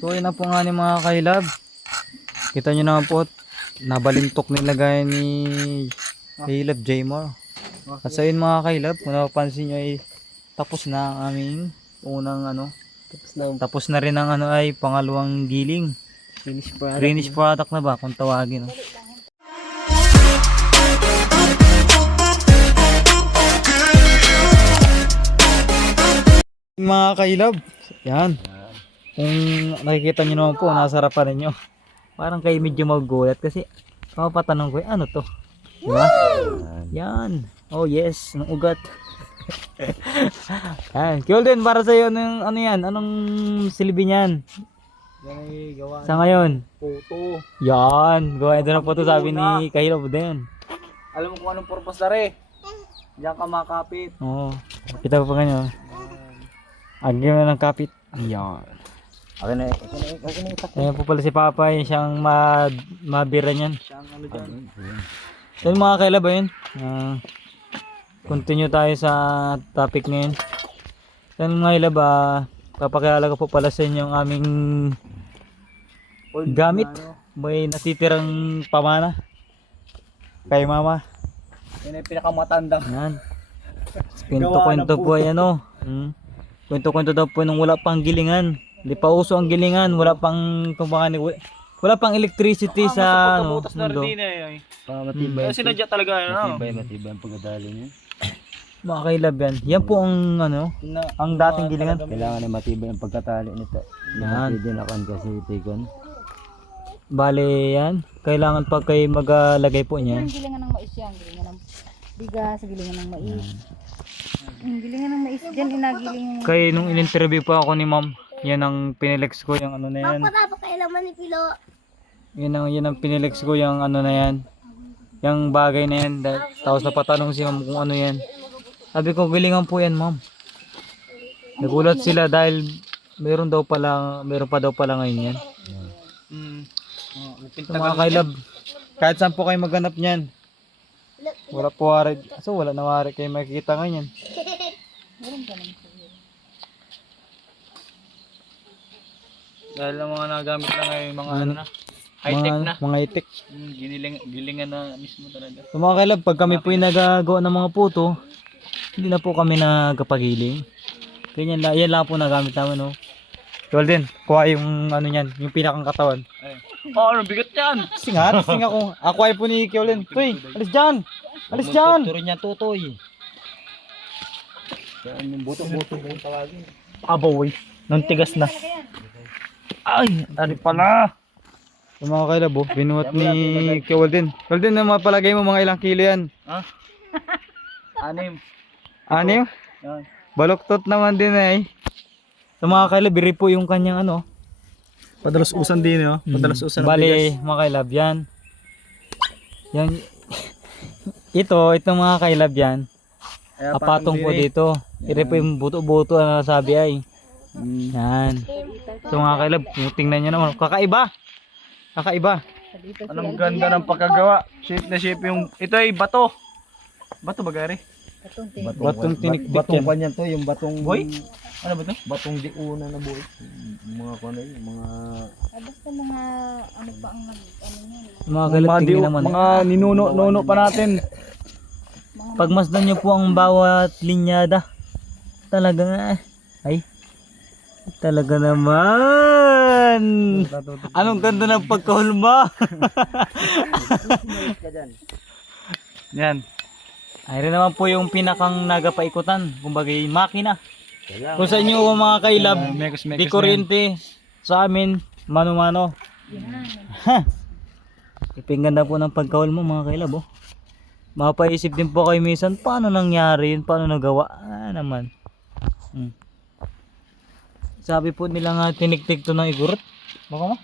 So ayun na po nga ni mga kailab. Kita nyo naman po, nabalintok nila gaya ni Kailab Jaymar. At sa yun mga kailab, kung napapansin nyo ay tapos na ang aming unang tapos na rin ang ay pangalawang giling. Finished product na ba kung tawagin. Mga kailab, yan. Kung nakikita nyo naman po, nasa harapan ninyo. Parang kayo medyo magugulat kasi papatanong ko, ano to? Diba? Yan. Oh yes, ng ugat. Yan. Golden, para sa iyo ano yan? Anong silbi niyan? Sa ngayon? Photo. Yan. Gawa ito ng photo, sabi ni Kailab din. Alam mo kung anong purpose na rin? Diyan ka makapit. Oo. Kita ko pa kanyo. Agyan na ng kapit. Yan. Okay na. Ayan po pala si Papa, yun siyang mabira niyan. Siyang ano dyan. So mga kailab, ayun. Continue tayo sa topic ngayon. So mga kailab, papakilala ko po pala sa inyo ang aming gamit. May natitirang pamana kay mama. Yan ay pinakamatandang. Yan. Kwento-kwento po ay ano. Kwento-kwento daw po nung wala pang gilingan. Hindi pa uso ang gilingan, wala pang wala pang electricity sa Pagkabutas na mundo. rin din eh. Matibay. Kasi sinadya talaga ano. Matibay ang pagkadali niya. Mga kailab yan. Yan po ang ang dating gilingan. Kailangan na matibay ang pagkatali nito. Yan. Hindi na kan kasi tikon. Bale yan. Kailangan pag kayo maglagay po niyan. Ang gilingan ng mais yan, gilingan ng bigas, gilingan ng mais. Ang gilingan ng mais dyan, inagiling yung... Kaya nung in-interview pa ako ni ma'am, yan ang pinilex ko yung ano na yan. Napakailaman ni Pilo. Yan ang pinilex ko yung ano na yan. Yung bagay na yan. Tapos napatanong si ma'am kung ano yan. Sabi ko, gilingan po yan ma'am. Nagulat sila dahil meron pa daw pala ngayon yan. So mga kailab, kahit saan po kayo maghanap niyan. Wala po wari. So wala na wari kayo makikita ngayon. Dahil ang mga nagamit lang ay mga ano na. High-tech na. Mga high-tech. Gilingan na mismo talaga. So mga kailab, pag kami po yung nagagawa ng mga puto, hindi na po kami nagkapagiling. Ganyan lang, yan lang po nagamit namin, no. Golden, kuha yung ano niyan, yung pinakang katawan. Ano bigat yan? Singat, ako. Ako ay po ni Golden. Tuy, alis dyan! Alis dyan! Tuturin niya tutoy. Yan yung buto-buto yung tawagin. Abaw, nang tigas na. Ay, ari pala. Yung mga kailabo, binuhat ni Golden. Golden, na mapalagay mo mga ilang kilo yan? Ha? Anim. Ano? Yan. Baloktot naman din eh. Sa mga kailab, biri po yung kanyang ano. Padalas usan din eh. Padalas usan ng bigas. Bali, mga kailab yan. Yan. Itong mga kailab yan. Apatong po dito. Ito po yung buto-buto na nasabi ay. Yan. So mga kailab, tingnan nyo naman. Kakaiba. Kakaiba. Anong ganda ng pagkagawa. Shape na shape yung... Ito ay bato. Bato ba gari? Batong tinik-tik Batong yan. pa niyan to, yung batong... Boy? Ano ba ito? Batong diuna na boy. Mga kano yun, mga... Basta mga, ano ba ang ano yun? Mga kailab, tingnan naman. Mga ninuno pa natin. Pagmasdan nyo po ang bawat linyada. Talaga nga. Ay. Talaga naman. Anong ganda ng pagkahulma. Yan. Ayun naman po yung pinakang nagapaikutan. Kumbaga yung makina. Kung sa inyo mga kailab, di kuryente. Sa amin, mano-mano. Ha! Ipingganda po ng pagkahulma mga kailab. Oh. Mapaisip din po kayo minsan, paano nangyari yun? Paano nagawa? Naman. Sabi po nila nga tiniktik to ng igurot. Baka ma?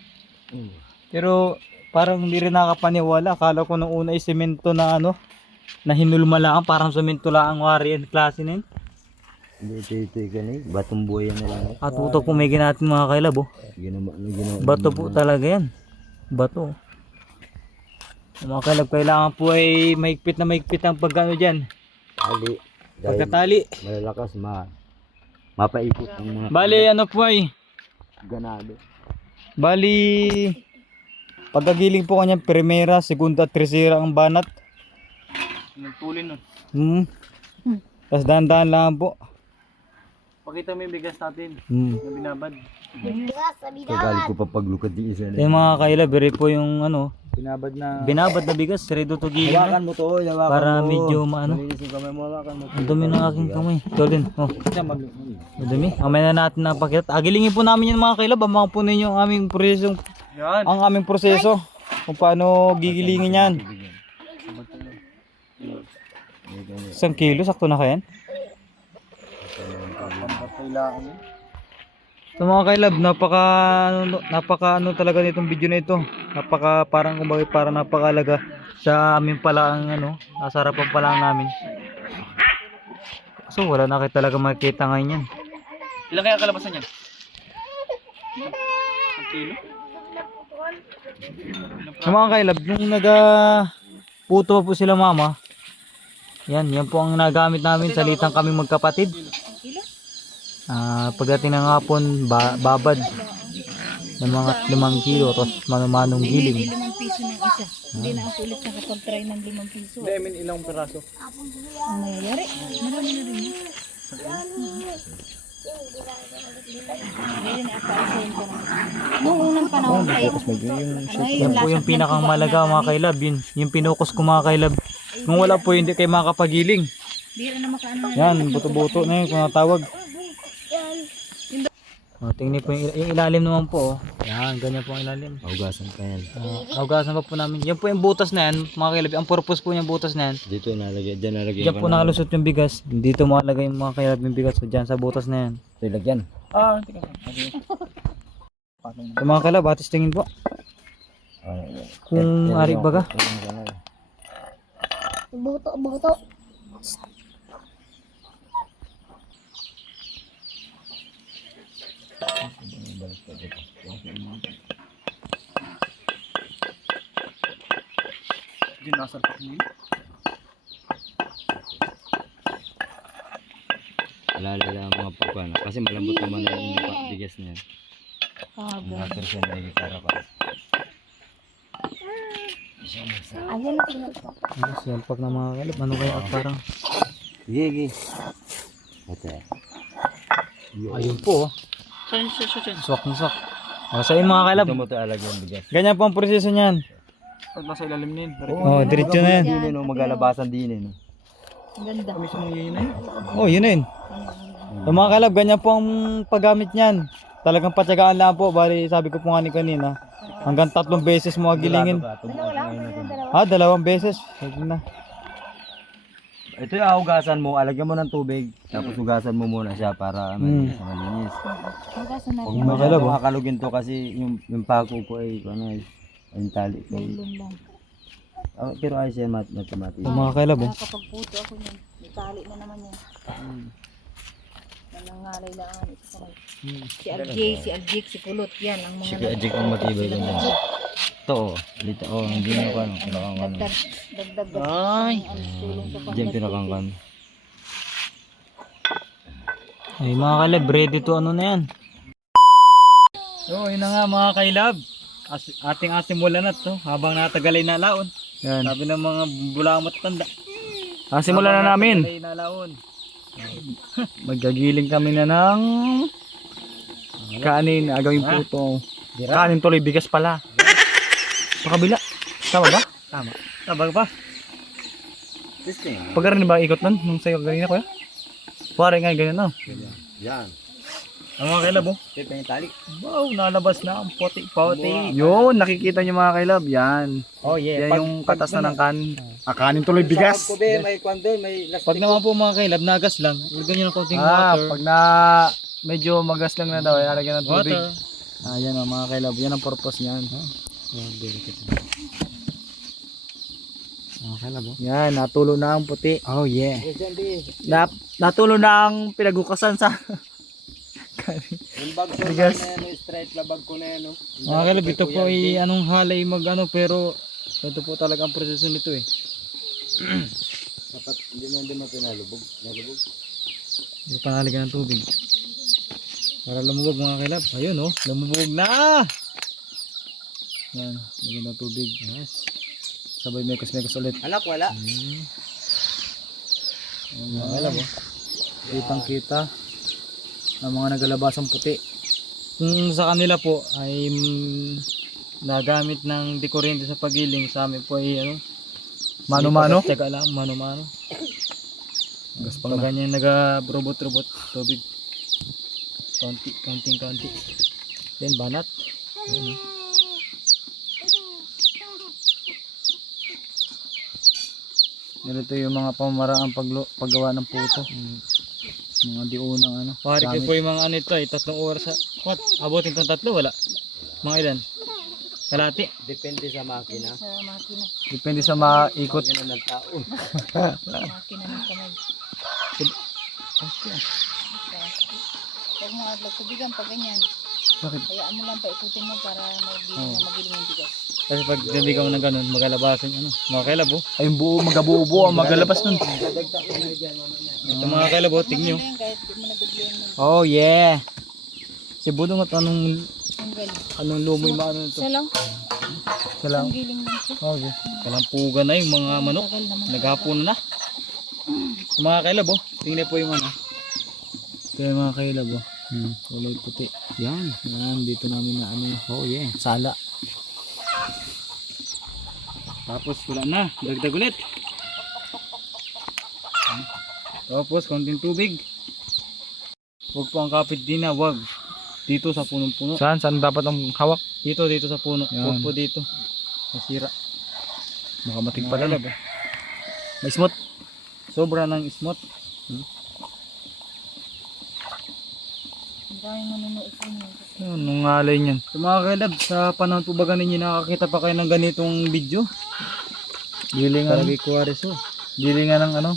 Pero parang hindi rin nakapaniwala. Akala ko nung una ay semento na ano, na hinulma lang, parang semento lang ang wari and klase na yun. Hindi ito eh, batong buhay na lang. At utok po may natin mga kailab. Oh. Ginawa. Bato po talaga yan. Bato. Mga kailab, kailangan po ay mahigpit na mahigpit ang pagkano dyan. Tali. Pagkatali. Malalakas, mapaikot ang mga Bali ano po ay ganado. Bali, pagkagiling po kanya, primera, segunda, tercera ang banat. Nagtulin nun. Tapos dahan-dahan lang po. Pakita mo yung bigas natin na binabad. Kakali ko pa paglukad di isa na. Yung mga kailab, beri po yung ano, Binabad na. binabad na bigas, redo to giling na. Hawakan mo to, hawakan Para mo. medyo maano. Malinis yung kamay mo, hawakan mo. Ang dumi ng aking kamay. Ikaw din. Oh, ang dumi. Amay na natin napakita. Agilingin po namin yung mga kailab. Amang po ninyo ang aming proseso. Yan. Ang aming proseso. Kung paano gigilingin yan. 1 kilo, sakto na kayan. Kailangan yun. So mga kailab, napaka ano talaga nitong video na ito. Napaka parang kumbaga para napakalaga sa amin pala ang ano, nasa harapan pala namin. So wala na kayo talaga makikita ngayon yan. Ilan kaya kalabasan yan? 1 kilo? So mga kailab, nung puto po sila mama, yan po ang nagamit namin, salitang kami magkapatid. Pagdating ng hapon, babad ng mga 5 kilo, tapos manumanong giling. 5 piso ng isa. Hindi na ako ulit nakapag-try ng 5 piso. Hindi, I mean ilang peraso. Ang mayayari, marami na rin. Ngayon ako-assign ko na. Noong unang panahon kayo, Yan po yung pinakang malaga mga kailab, yun yung pinukos ko mga kailab. Nung wala po hindi kayo makapagiling. bira na makaano na. Yan, buto-buto na yun kung natawag. Tingnan po yung ilalim naman po. Yan, ganyan po ang ilalim. Hugasan ka yan. Hugasan pa po namin. Yan po yung butas na yan, mga kailab. Ang purpose po yung butas na yan. Dito nalagay, dyan nalagay. Diyan po nakalusot yung bigas. Dito makalagay yung mga kailab yung bigas. So, dyan sa butas na yan. Lagyan. Tika. So, mga kailab, atis tingin po. Kung arig baga. Buto. Hindi nasalpak mo yun. Lalala ang mga pagkwana. Kasi malambot naman na yung bigas na yan. Mga person na gitara pa. Ayan na tingnan ko. Salpak na mga kailab. Ano kaya parang. Sige. Ate. Ayun po. Saan? Swak na swak. Sa inyo mga kailab. Ito mo ito alagay ang bigas. Ganyan po ang proseso niyan. Pag nasa ilalim na yun. Diretso na yan. Dinin no, magalabasan dinin no. Ang ganda. Mismo yun na yun. Yun na yun. Sa mga kailab, ganyan po ang paggamit niyan. Talagang patyagaan lang po. Bali, sabi ko po nga ni kanina. Hanggang 3 beses mo agilingin. 2 beses. Sige na. Ito yung hugasan mo, alagyan mo ng tubig, tapos hugasan mo muna siya para malinis. Hugasan natin. Huwag mo masyado makakalugin to kasi yung pako ko ay yung tali ko. Lang. Pero ayos yan, mathematics. Sa mga kailab. Kapag puto ako niyan, may tali na naman yan. Nangangalay lang ang isa sa Si Aljay, si Aljik, si Kulot, yan ang mga Sige, adjik ang matibay ko niyan. Ito, dito, hindi na ko pinakang ano. dagdag. Ay. Diyan pinakang kan. Ay mga kailab, ready to ano na yan. So, yun na nga mga kailab. Ating asimulan na to habang natagalay na laon. Yan. Sabi ng mga bulamot tanda. Simulan na namin. Natagalay na laon. Magagiling kami na ng kanin. Agawin puto. Kanin tuloy, bigas pala. Sa kabila. Tama ba? Tama. Tama ba? Pagkaroon ba ikot nun? Nung sa'yo ganina ko ya? Pare nga ganyan no? Yan. Ang mga kailab oh. Ito yung tali. Wow, nalabas na ang puti-puti. Yun, nakikita niyo mga kailab. Yan. Oh yeah. Yan yung katas na ng kanin. Kanin tuloy bigas. May kwan doon, may lastik. Pag naman po mga kailab, nagas lang. Ilagyan nyo ng konting water. Pag na medyo magas lang na daw, ilalagyan ng tubig. Water. Yan ang mga kailab. Yan ang purpose niyan. Mga kailab oh. Yan, natulo na ang puti. Oh yeah. Natulo na ang pinagukasan sa Yung bag ko bigas. na yan, yung straight na bag ko na yan. Mga kailab, ito po ay anong halay mag pero ito po talaga ang proseso nito eh. Dapat hindi mo pinalubog. Nalubog. Hindi pa nalagyan ng tubig. Para lumubog mga kailab. Ayun oh, lumubog na. Yan, lagyan ng tubig. Yes. Sabay mekos-mekos ulit. Anak, wala. Ayun mga kailab oh. Kitang kita ang mga nagalabasang puti. Kung sa kanila po ay nagamit ng dekurente sa pagiling, sa amin po ay ano, Mano-mano? Teka lang, mano-mano. Gaspang Pag na. ganyan naga-robot-robot tubig. Kaunti. Then banat. Ayun, oh. Ganito yung mga pamaraang paggawa ng puto. Mga diunang ano. Pare ko po yung mga ano ito ay 3 oras. What? Abutin kong 3 wala. Mga ilan? Kalati. Depende sa makina. Sa makina. Depende sa maikot. Makina ng tao. Makina ng kamay. Pag mga adlaw tubigan pag ganyan. Bakit? Hayaan mo lang paikutin mo para magiling yung bigas. Kasi pag nabigaw ng ganun, magalabasan ano. Mga kailabo. Ay buo, magabuo ang magalabas nun. Ito mga kailabo, tingin nyo. Maganda yan kahit di mo nadublihan mo. Oh yeah. Si Budong at anong Ang galing. lumoy maano ito. Isa lang. Siya lang. Ang giling lang siya. Okay. Kalampugan na yung mga manok. Tagal naman. Naghapon na. Yung mga kailabo, tingnan po yung ano. Kaya mga kailabo. Kulay puti. Yan. Yan, dito namin na ano. Oh yeah. Sala. Tapos wala na. Dagdag ulit. Tapos konting tubig. Huwag po ang kapit din na. Huwag. Dito sa punong-puno. Saan? Saan dapat ang hawak? Dito sa puno. Yan. Huwag po dito. Masira. Baka matig Mga pala. kailabo. May smooth. Sobra ng smooth. Ang daming manunood sa inyo. Yun, nung alay niyan. So mga kailab, sa panahon po ba ninyo nakakita pa kayo ng ganitong video? Gilingan. Palagi Kuwareso. Gilingan ng ano?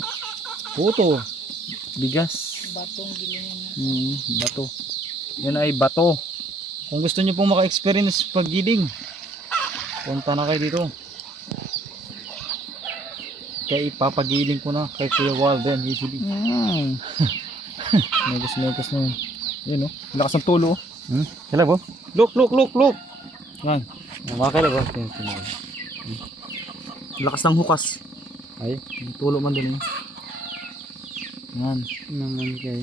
Puto. Bigas. Batong gilingan na. Bato. Yan ay bato. Kung gusto nyo pong maka-experience paggiling, punta na kayo dito. Kaya ipapagiling ko na kay Kuya Walden easily. Megos na yun. Yun oh. Lakas ng tulo oh. Kailan po? Look! Yan. Mga kailan po? Lakas ng hukas. Ay, Yung tulo man din yun. yan. Naman kayo.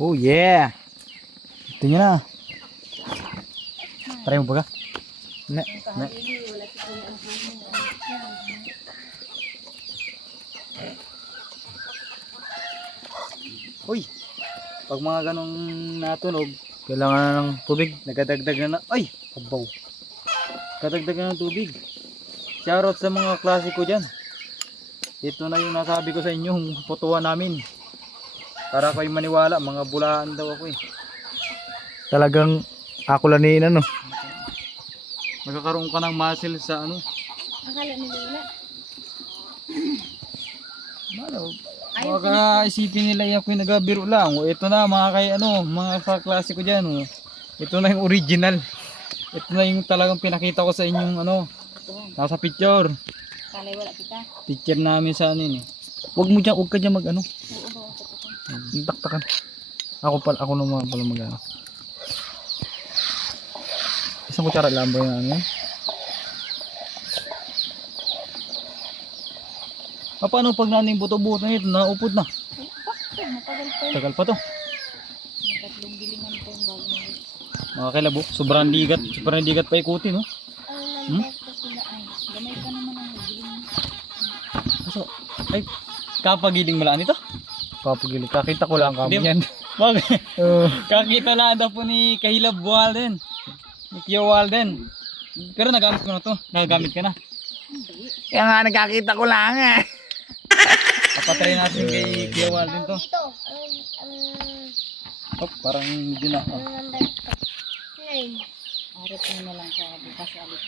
Oh yeah! Tingnan na. Try mo ba ka? Ne. Uy! Pag mga ganong natunog, Kailangan na ng tubig. nagadagdag na ay! Abaw! Kadagdag na ng tubig. Shoutout sa mga klasiko dyan. Ito na yung nasabi ko sa inyo, yung putuan namin. Para kayo maniwala, mga bulaan daw ako eh. Talagang akulaniin ano. Magkakaroon ka ng muscle sa ano. Akala ni Lola. Baka isipin nila yung ako'y nagabiro lang. O, ito na mga kay ano, mga kaklase ko dyan. O. Ito na yung original. Ito na yung talagang pinakita ko sa inyong ano, nasa picture. Kalay wala kita. Picture namin sa ano yun eh. Huwag ka dyan mag ano. Oo ba ako pa. Taktakan. Ako naman pala mag ano. Isang kutsara lang ba yung ano yan? Paano pag naning buto-buto nito, naupod na? Bakit? Matagal pa yun. Tagal pa to. May 3 gilingan pa yung bago na yun. Mga kilabo, sobrang ligat pa ikutin no. Ay, sila ay. Gamay pa naman ang gilingan. So, ay, kapagiling malaan ito? Papagili. Kakita ko lang kami Hindi. yan. Wag. Kakita lang daw po ni Kahilab Walden. Ni Kyo Walden. Pero nagamit ko na to. Nagagamit ka na. Hindi. Kaya nga nagkakita ko lang eh. Papatry natin kay Kyo Walden to. Dito. Oh, parang hindi na. Oh. Arap mo na lang sa bukas alit.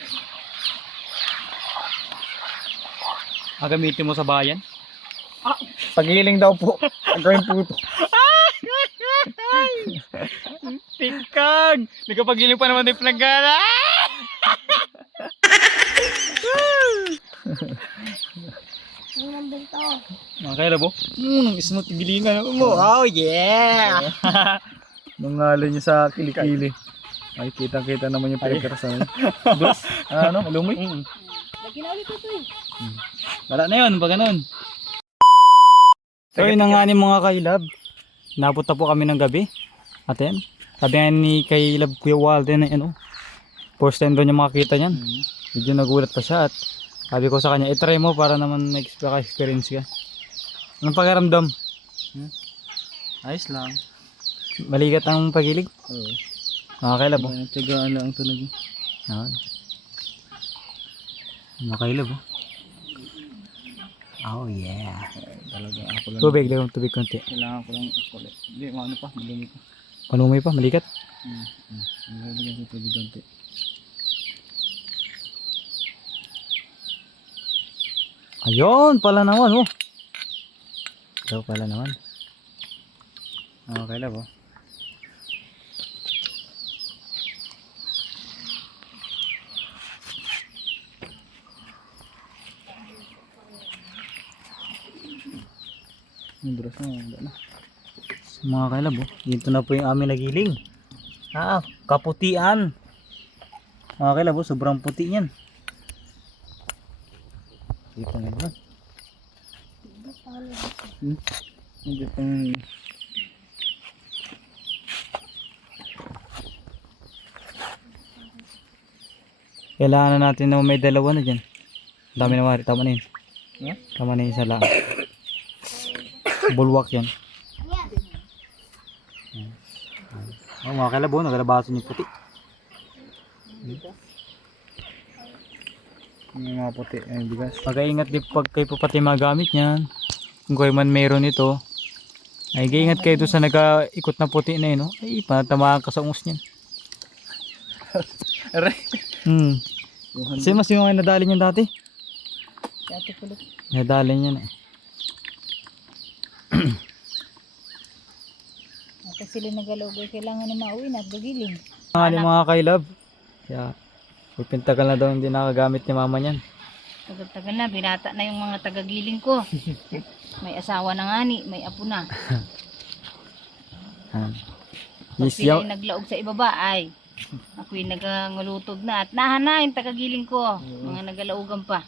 Gamitin mo sa bayan. Pagiling daw po. Ang gawin puto. Tikag! Nagkapagiling pa naman yung planggana. Mga kailabo, smooth gilingan mo. Oh yeah! Nung halo niya sa kilikili. Ay, kitang-kita naman yung pinagkarasan. Bus? Ano? Malumi? Lagi na ulit ito eh. Wala na yun, pag ganun. So yun na nga ni mga kailab. Napunta po kami ng gabi. At yan. Sabi nga ni kailab Kuya Walden na ano. First time daw niya makakita niyan. Medyo nagulat pa siya at sabi ko sa kanya, itry mo para naman experience ka. Anong pakiramdam? Ayos lang. Maligat ang pagilig? Oo. Mga kailab oh. Tiyagaan lang talaga. Yan. Mga kailab oh. Oh yeah. Talaga ako lang. Tubig, lagyan mo tubig konti. Kailangan ko lang ulit. Hindi, ano pa, madumi pa. Panumay pa, maligat. Nilagyan ko tubig ganti. Ayun pala naman oh. Ito pala naman. Mga kailab oh. Yung duras na, wala na. Mga kailab oh. Dito na po yung aming nagiling. Kaputian. Mga kailab oh, sobrang puti yan. Dito na yun. Hindi pang... Kailangan na natin na may dalawa na dyan. Dami na mari, tama na yun. Huh? Tama na yun sa laan. Bulwak yan. Oh, mga kalabo, nagalabasan yung puti. Yung mga puti, ay bigas. Pag-iingat din pag kayo po pati magamit yan. Kung kayo man meron ito, ay gaingat kayo doon sa nag-ikot na puti na yun. No? Ay, panatamaan ka sa ungus niyan. Aray! Kasi mas yung mga nadali niyan dati. Dati kulit. Nadali niyan eh. Kasi sila nagalugay, kailangan na mauwi na, gagiling. Mga kailab. Kaya, ipintagal na daw hindi nakagamit ni mama niyan. Tagal-tagal na, binata na yung mga tagagiling ko. May asawa na nga ni, may apo na. Pag Yes, sila naglaog sa ibaba ay ako'y nagangulutog na at nahan yung tagagiling ko. Mga nagalaugan pa.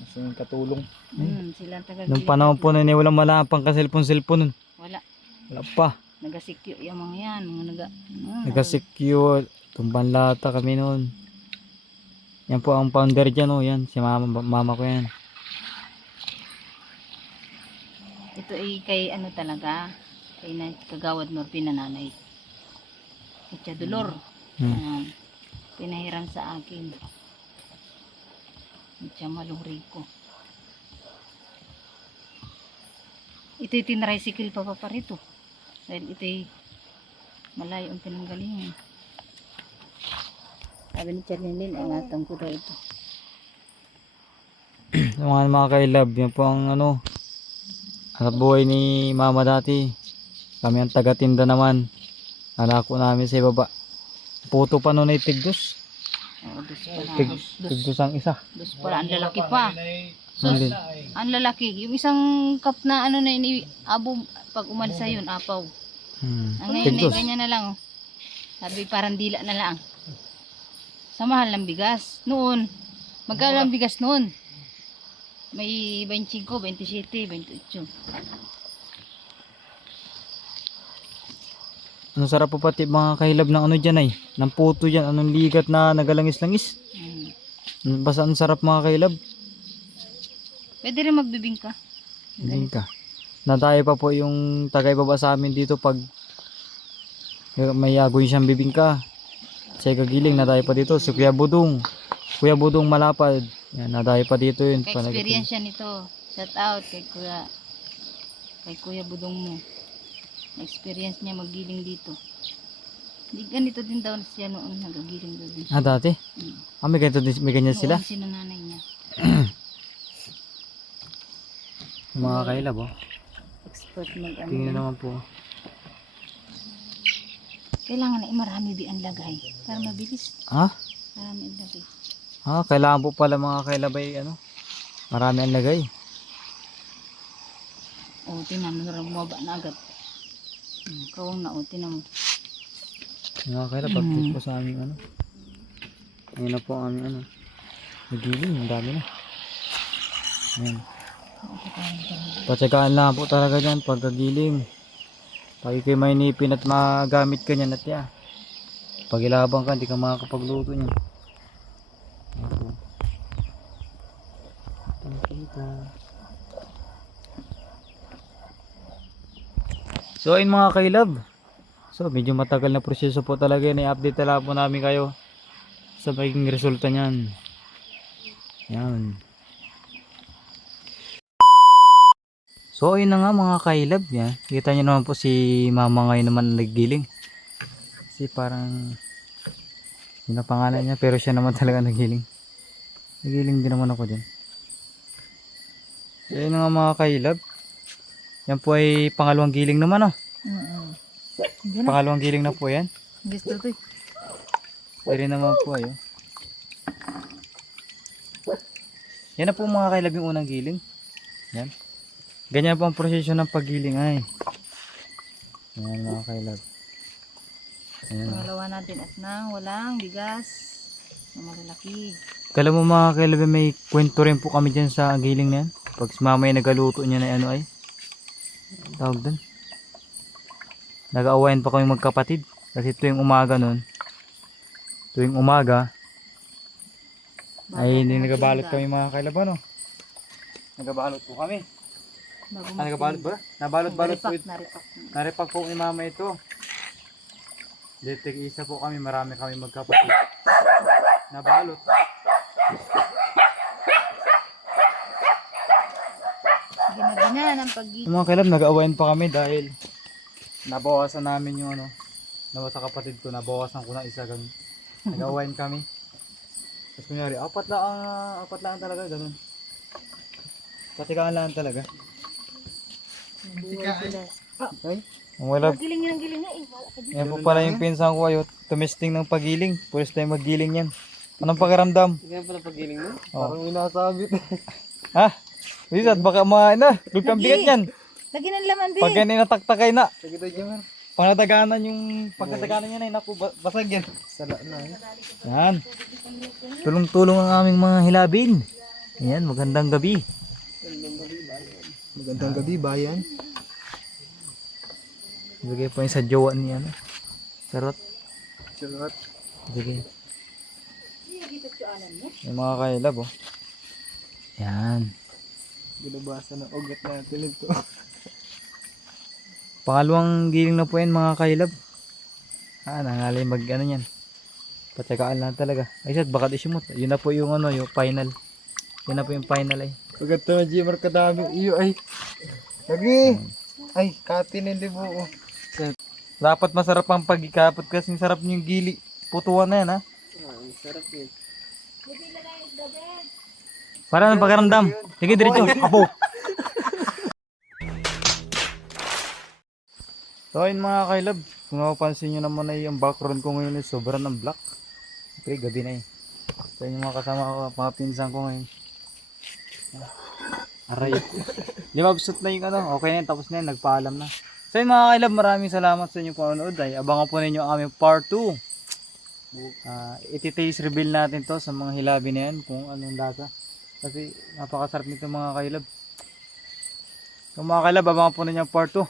Mas yung katulong. Sila ang tagagiling. Nung panahon po na yun, walang malapang ka cellphone nun. Wala. Wala pa. Nagasikyo yung mga yan. Mga Nagka-secure. Tumbang lata kami noon. Yan po ang founder dyan oh. Yan, si mama ko yan. Ito ay kay ano talaga. Kay Kagawad Norpin na nanay. Kay Dolor. Pinahiram sa akin. Kay Maluri ko. Ito'y tinricycle pa rito. Dahil ito'y malayo ang pinanggalingan. Sabi ni Charlene, ingatan ko daw ito. Yung mga kailab, yan po ang ano, hanap buhay ni mama dati. Kami ang taga-tinda naman. Alako namin sa ibaba. Puto pa noon ay tigdos. Oo, dos pala. Tigdos ang isa. Dos pala, ang lalaki pa. Ano din? Ang lalaki. Yung isang cup na ano na abo pag umalis sa yun, apaw. Ang ngayon ay Tigdos. ganyan na lang. Oh. Sabi parang dila na lang. Sa mahal ng bigas. Noon, magkano ang bigas noon? May 25, 27, 28. Ang sarap po pati mga kahilab ng ano dyan ay. Ng puto dyan. Anong ligat na nagalangis-langis. Basta ang sarap mga kahilab. Pwede rin magbibingka. Hindi ka. Natayo pa po yung tagay baba sa amin dito pag may agoy siyang bibingka. Sa kagiling natayo pa dito. Si Kuya Budong. Kuya Budong Malapad. Yan, natayo pa dito yun. Ka-experience yan ito. Shout out kay Kuya Budong mo. Na-experience niya maggiling dito. Hindi ganito din daw siya noon nagagiling daw din. Ah, dati? May ganito din, may ganyan sila? Noon sinananay niya. Mga kailab oh. Expert mag-ano. Tingnan naman po. Kailangan na marami di ang lagay. Para mabilis. Ha? Marami ang lagay. Kailangan po pala mga kailab ay ano. Marami ang lagay. O, tinan mo na bumaba na agad. Kawang na o, tinan mo. Mga kailab, update po sa aming ano. Ayun na po ang aming ano. Nagiling, ang dami na. Ayan. Patsagaan lang po talaga dyan pagkagiling. Pag ikay may nipin at magamit ka niyan at ya. Pag ilabang ka, hindi ka makakapagluto niyan. Ayan po. So ayun mga kailab. So medyo matagal na proseso po talaga yan. I-update talaga po namin kayo sa magiging resulta niyan. Yan. So ayun na nga mga kailab. Yan. Kita nyo naman po si mama ngayon naman naggiling. Kasi parang yun ang pangalan niya pero siya naman talaga naggiling. Nagiling din naman ako dyan. So ayun na nga mga kailab. Yan po ay pangalawang giling naman, oh. Diyan na. Pangalawang giling na po yan. Gusto to eh. Pwede naman po ayo. Yan na po mga kailab yung unang giling. Yan. Ganyan po ang proseso ng paggiling ay. Yan mga kailab. Ayan. Pangalawa natin at nang walang bigas na malalaki. Kala mo mga kailab may kwento rin po kami dyan sa giling na yan. Pag si mama ay nagaluto niya na ano ay. Tawag doon. Nag-aawayan pa kami magkapatid. Kasi tuwing umaga nun. Tuwing umaga. Ay hindi nagabalot kami mga kailab ano. Nagabalot po kami. Nagabalot ba? Nabalot-balot po ito. Naripak. Naripak po ni mama ito. Dito isa po kami. Marami kami magkapatid. Nabalot. Ginaginan ang pag-giling. Mga kailab, nag-aawayan pa kami dahil nabawasan namin yung ano, nawa sa kapatid ko, nabawasan ko na isa ganun. Nag-aawayan kami. Tapos kunyari, apat lang talaga ganun. Patikaan lang talaga. Ay, mga lab, Giling yan ang giling na eh. Wala ka dito. yan po pala yung pinsan ko ayo, tumesting ng pagiling. First time maggiling yan. Anong pakiramdam? Ganyan pala paggiling mo? Oh. Parang minasabit. Ha? Rizat, baka na, lupang bigat yan. Lagi ng laman din. Pag yan ay nataktakay na. Sige tayo dyan. Pangataganan yung pagkataganan niya na naku basag yan. Sala na eh. Yan. Tulong-tulong ang aming mga hilabin. Yan, magandang gabi. Magandang gabi bayan. Bigay po yung sa jowa ni ano. Charot. Charot. Bigay. Yung mga kailab oh. Yan. Binabasa ng ugat natin ito. Pangalawang giling na po yan mga kailab. Nangalay mag ano yan. Patsakaan lang talaga. Ay sad baka isimot. Yun na po yung ano, yung final. Yun na po yung final ay. Pagkat na Jimmer kadami iyo ay. Lagi. Ay, kati ng libo. Dapat masarap ang pagkikapot kasi sarap yung gili. Putuan na yan ha. Sarap yun. Para ng pagkaramdam. Sige diretso. Apo. So ayun mga kailab. Kung mapapansin nyo naman ay yung background ko ngayon ay sobrang ng black. Okay, gabi na eh. So yung mga kasama ko, mga pinsan ko ngayon. Aray. Limabsot na yung ano. Okay na yun. Tapos na yun. Nagpaalam na. So yun mga kailab. Maraming salamat sa inyong panonood. Ay abangan po ninyo ang aming part 2. Iti-taste reveal natin to sa mga hilabi na yan. Kung anong lasa. Kasi napakasarap nito mga kailab. So mga kailab. Abangan po ninyo ang part 2.